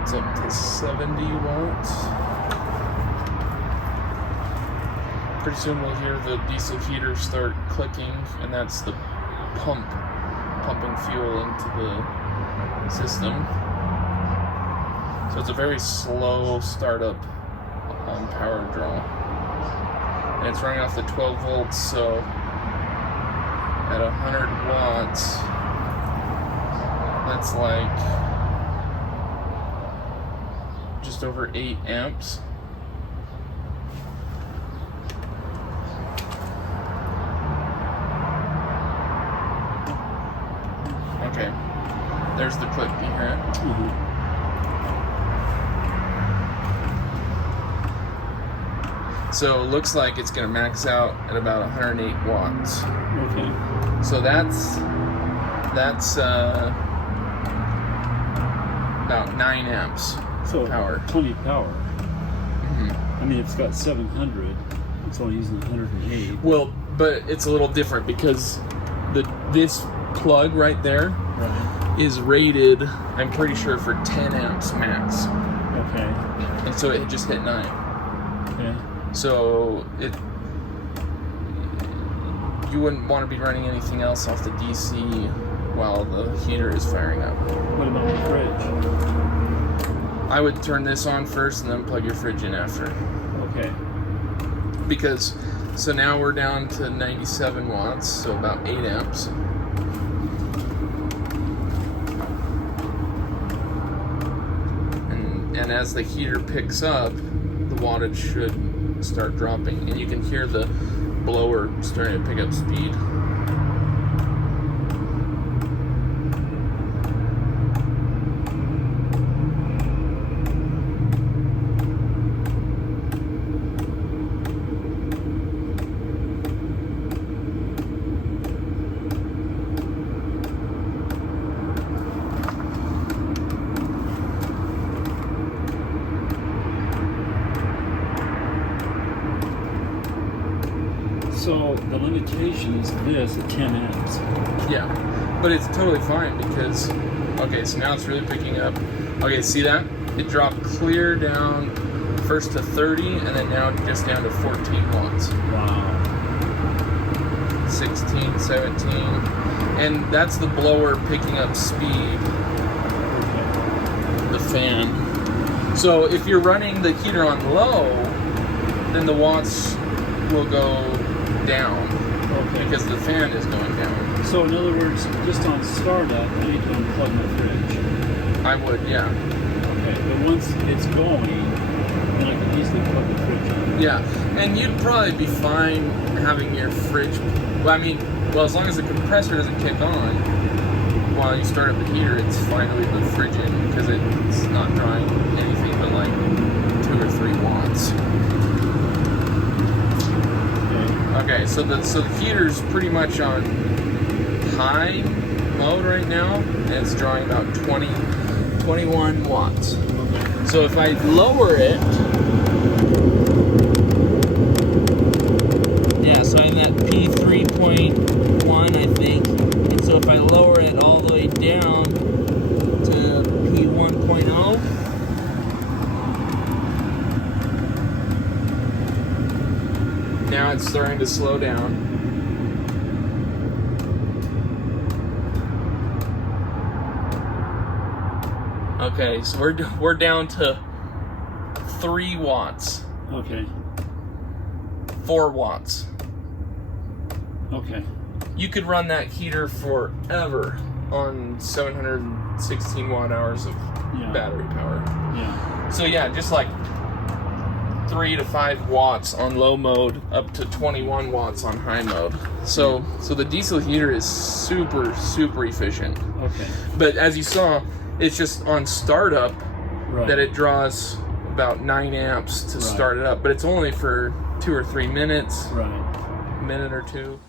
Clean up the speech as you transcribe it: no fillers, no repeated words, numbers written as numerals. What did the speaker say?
it's up to 70 watts. Pretty soon we'll hear the diesel heater start clicking, and that's the pumping fuel into the system. So it's a very slow startup on PowerDraw. And it's running off the 12 volts, so at 100 watts, that's like just over 8 amps. Okay, there's the clip, you hear it? Mm-hmm. So it looks like it's going to max out at about 108 watts. Okay. So that's about 9 amps So power. Plenty of power. Mm-hmm. I mean, it's got 700. It's only using 108. Well, but it's a little different because this plug right there is rated, I'm pretty sure, for 10 amps max. Okay. And so it just hit 9. Okay. So you wouldn't want to be running anything else off the DC while the heater is firing up. What about the fridge? I would turn this on first and then plug your fridge in after. Okay. Because, so now we're down to 97 watts, so about 8 amps. And as the heater picks up, the wattage should start dropping, and you can hear the blower starting to pick up speed. So the limitation is this at 10 amps. Yeah, but it's totally fine because, okay, so now it's really picking up. Okay, see that? It dropped clear down first to 30 and then now just down to 14 watts. Wow. 16, 17. And that's the blower picking up speed, the fan. So if you're running the heater on low, then the watts will go down. Okay. Because the fan is going down. So in other words, just on startup, I need to unplug my fridge. I would, yeah. Okay, but once it's going, then I can easily plug the fridge in. Yeah, and you'd probably be fine having your fridge, well, as long as the compressor doesn't kick on while you start up the heater, it's fine to leave the fridge in because it's not drawing anything but like 2 or 3 watts. Okay, so the heater's pretty much on high mode right now, and it's drawing about 21 watts. So if I lower it, yeah, so I'm at P3.1, I think, and so if I lower it all the way down to P1.0, now it's starting to slow down. Okay, so we're down to 3 watts. Okay. 4 watts. Okay. You could run that heater forever on 716 watt hours of battery power. Yeah. So yeah, just like 3 to 5 watts on low mode, up to 21 watts on high mode. So the diesel heater is super efficient. Okay. But as you saw, it's just on startup Right. that it draws about 9 amps to start it up. But it's only for 2 or 3 minutes, Right. a minute or two.